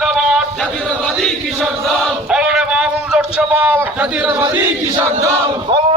জিন্দাবাদ জাতীয়তাবাদী কৃষক দল বল রে বাবুল জোটছে বল জাতীয়তাবাদী কৃষক দল বল